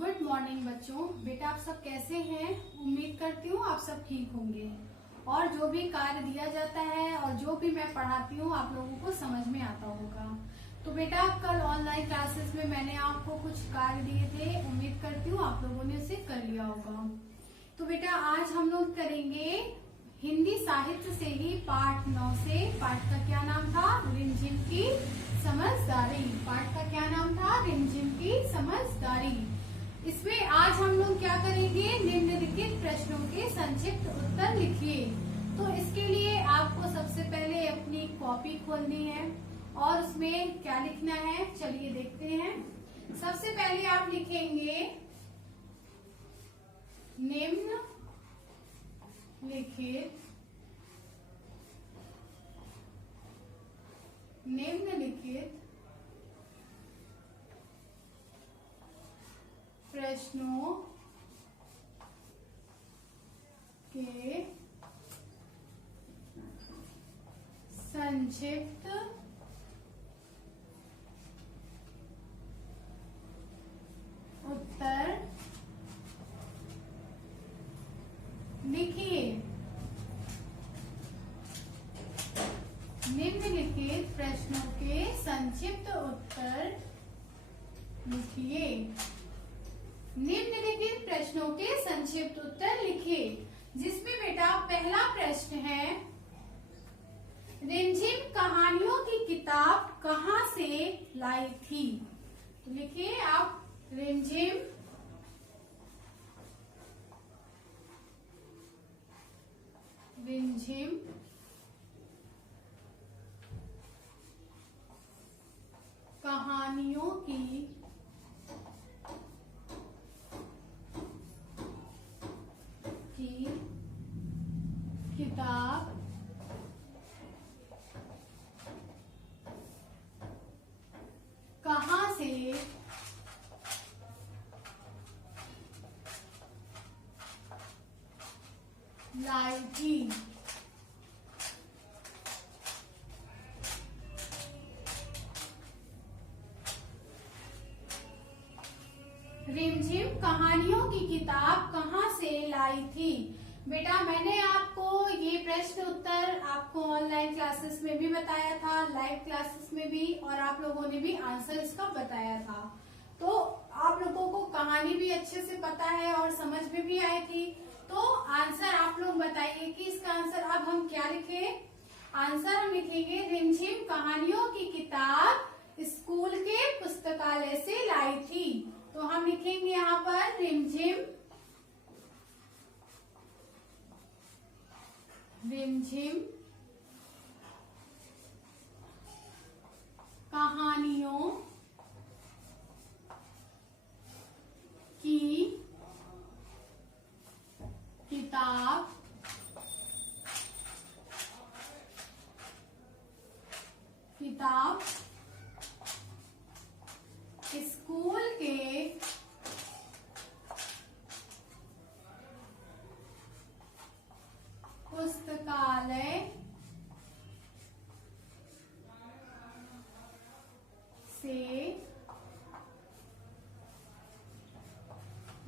Good morning बच्चों। बेटा आप सब कैसे हैं? उम्मीद करती हूँ आप सब ठीक होंगे और जो भी कार्य दिया जाता है और जो भी मैं पढ़ाती हूँ आप लोगों को समझ में आता होगा। तो बेटा कल ऑनलाइन क्लासेस में मैंने आपको कुछ कार्य दिए थे, उम्मीद करती हूँ आप लोगों ने उसे कर लिया होगा। तो बेटा आज हम लोग करेंगे हिंदी साहित्य से ही पाठ 9 से। पाठ का क्या नाम था? रिमझिम की समझदारी। पाठ का क्या नाम था? रिमझिम की समझदारी। इसमें आज हम लोग क्या करेंगे? निम्नलिखित प्रश्नों के संक्षिप्त उत्तर लिखिए। तो इसके लिए आपको सबसे पहले अपनी कॉपी खोलनी है और उसमें क्या लिखना है चलिए देखते हैं। सबसे पहले आप लिखेंगे निम्नलिखित प्रश्नों के संक्षिप्त उत्तर लिखिए। निम्नलिखित प्रश्नों के संक्षिप्त उत्तर लिखिए। निम्नलिखित प्रश्नों के संक्षिप्त उत्तर लिखिए, जिसमें बेटा पहला प्रश्न है रिमझिम कहानियों की किताब कहाँ से लाई थी? तो लिखिए आप रिमझिम कहानियों की किताब कहाँ से लाई थी? रिमझिम कहानियों की किताब कहाँ से लाई थी? बेटा मैंने आपको ये प्रश्न उत्तर आपको ऑनलाइन क्लासेस में भी बताया था, लाइव क्लासेस में भी, और आप लोगों ने भी आंसर इसका बताया था। तो आप लोगों को कहानी भी अच्छे से पता है और समझ में भी आई थी। तो आंसर आप लोग बताइए कि इसका आंसर अब हम क्या लिखे? आंसर हम लिखेंगे रिमझिम कहानियों की किताब स्कूल के पुस्तकालय से लाई थी। तो हम लिखेंगे यहाँ पर रिमझिम कहानियों की किताब स्कूल के पुस्तकालय से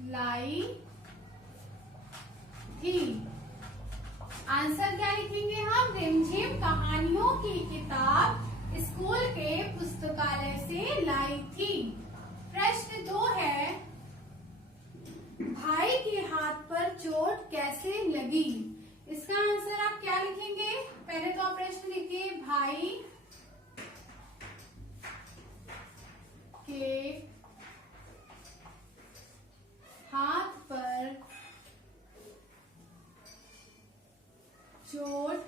लाई थी। आंसर क्या लिखेंगे हम? रिमझिम कहानियों की किताब स्कूल के पुस्तकालय से लाई थी। प्रश्न 2 है भाई के हाथ पर चोट कैसे लगी? इसका आंसर आप क्या लिखेंगे? पहले तो आप प्रश्न लिखिए भाई के हाथ पर चोट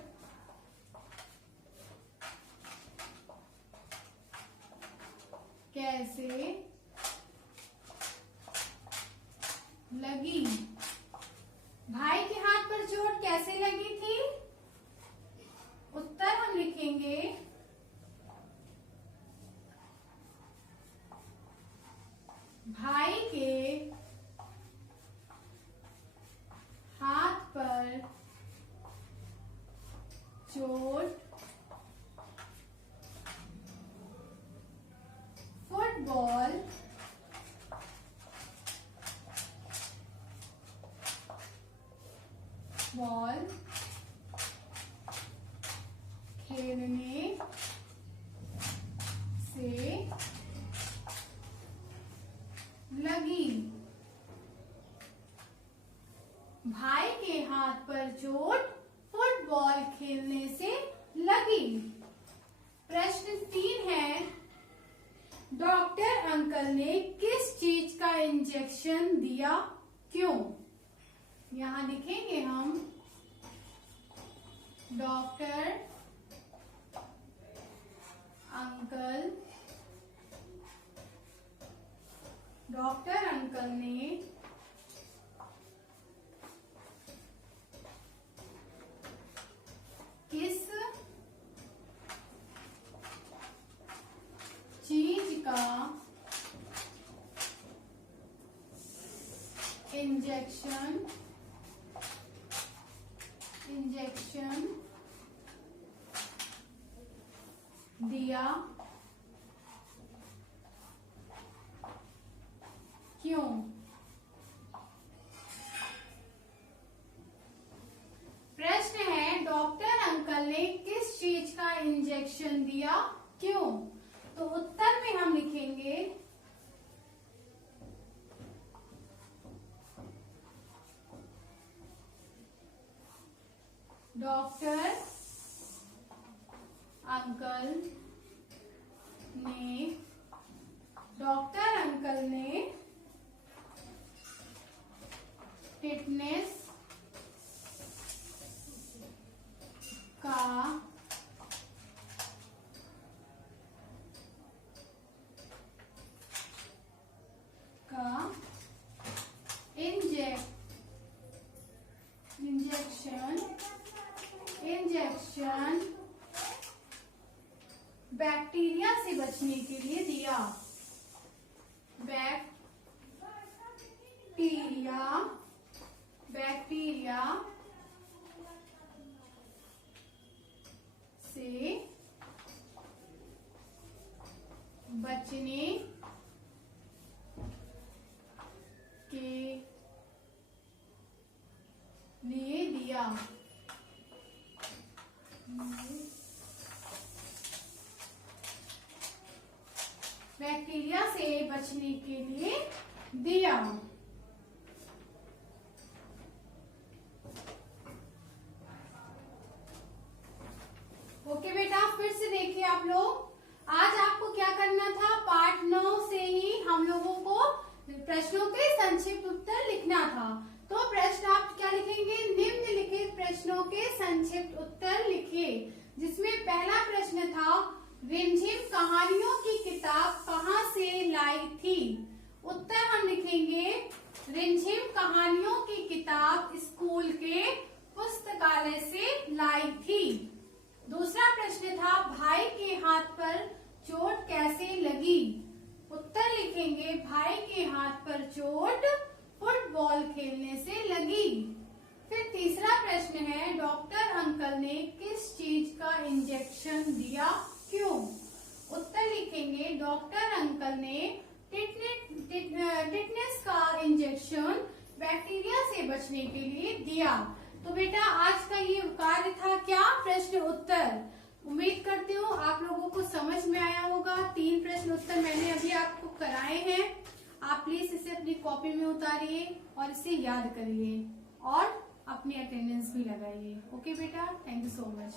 कैसे लगी? भाई के हाथ पर चोट कैसे लगी थी? उत्तर हम लिखेंगे भाई के हाथ पर चोट फुटबॉल हाथ पर चोट फुटबॉल खेलने से लगी। प्रश्न 3 है, डॉक्टर अंकल ने किस चीज का इंजेक्शन दिया, क्यों? यहां लिखेंगे हम डॉक्टर अंकल ने किस चीज का इंजेक्शन दिया, क्यों? प्रश्न है, डॉक्टर अंकल ने किस चीज का इंजेक्शन दिया, क्यों? तो उत्तर में हम लिखेंगे डॉक्टर अंकल ने टिटनेस का इंजेक्शन बैक्टीरिया से बचने के लिए दिया। बैक्टीरिया से बचने के लिए दिया। बैक्टीरिया से बचने के लिए दिया। ओके बेटा, फिर से देखिए आप लोग, आज आपको क्या करना था, पार्ट 9 से ही हम लोगों को प्रश्नों के संक्षिप्त उत्तर लिखना था। तो प्रश्न आप क्या लिखेंगे, निम्नलिखित प्रश्नों के संक्षिप्त उत्तर लिखिए। जिसमें पहला प्रश्न था, रिमझिम कहानियों की किताब कहाँ से लाई थी? उत्तर हम लिखेंगे रिमझिम कहानियों की किताब स्कूल के पुस्तकालय से लाई थी। दूसरा प्रश्न था, भाई के हाथ पर चोट कैसे लगी? उत्तर लिखेंगे भाई के हाथ पर चोट फुटबॉल खेलने से लगी। फिर तीसरा प्रश्न है, डॉक्टर अंकल ने किस चीज का इंजेक्शन दिया, क्यों? उत्तर लिखेंगे डॉक्टर अंकल ने टिटनेस का इंजेक्शन बैक्टीरिया से बचने के लिए दिया। तो बेटा आज का ये कार्य था क्या, प्रश्न उत्तर। उम्मीद करती हूँ आप लोगों को समझ में आया होगा। 3 प्रश्न उत्तर मैंने अभी आपको कराए हैं। आप प्लीज इसे अपनी कॉपी में उतारिए और इसे याद करिए और अपनी अटेंडेंस भी लगाइए। ओके बेटा, थैंक यू सो मच।